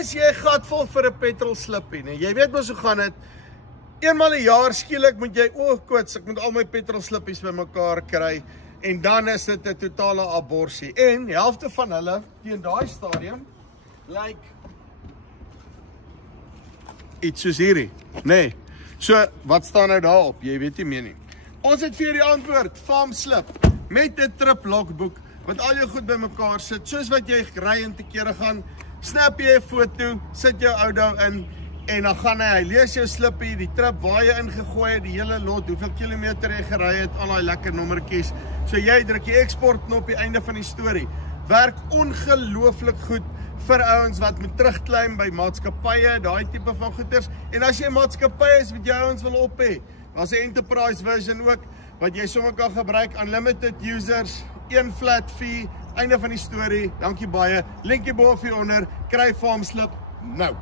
is jy gatvol vir 'n petrol slippie, nee. Jy weet mos hoe gaan dit. Eenmal 'n jaar skielik moet jy koets, ek moet al my petrol slippies bymekaar kry en dan is dit 'n totale aborsie. En die helfte van hulle teen daai stadium lyk iets soos hierdie, nee. So, wat staan nou daarop? Jy weet nie meer nie. Ons het vir die antwoord, farm slip, met 'n trip logboek, wat al jou goed bymekaar sit, soos wat jy ry en te kere gaan, snap jy 'n foto, sit jou Oudo in, en dan gaan hy lees jou slippie, die trip waar jy ingegooi het, die hele lot, hoeveel kilometer jy gery het, al die lekker nommertjies. So jy druk die export knop die einde van die storie. Werk ongelooflik goed vir ouens wat moet terugklim by maatskappye, daai tipe van goeders. En as jy 'n maatskappy is wat jy ouens wil op hê, daar's 'n enterprise version ook wat jy sommer kan gebruik, unlimited users, 1 flat fee, einde van die storie. Dankie baie. Linkie bo of hieronder, kry farm slip nou.